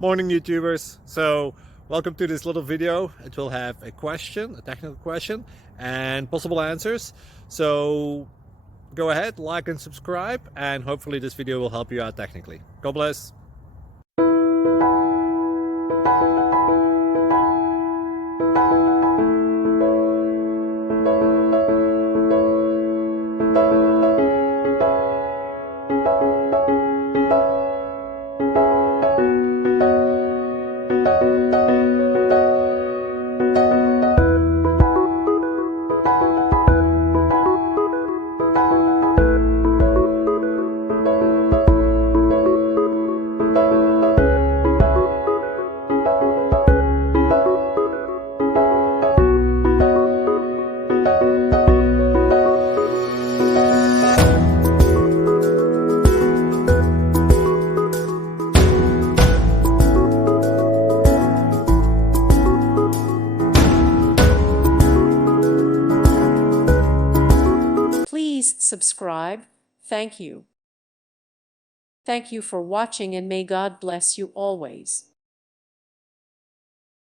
Morning YouTubers. So welcome to this little video. It will have a question, a technical question, and possible answers. So go ahead, like and subscribe, and hopefully this video will help you out technically. God bless. Please subscribe. Thank you. Thank you for watching, and may God bless you always.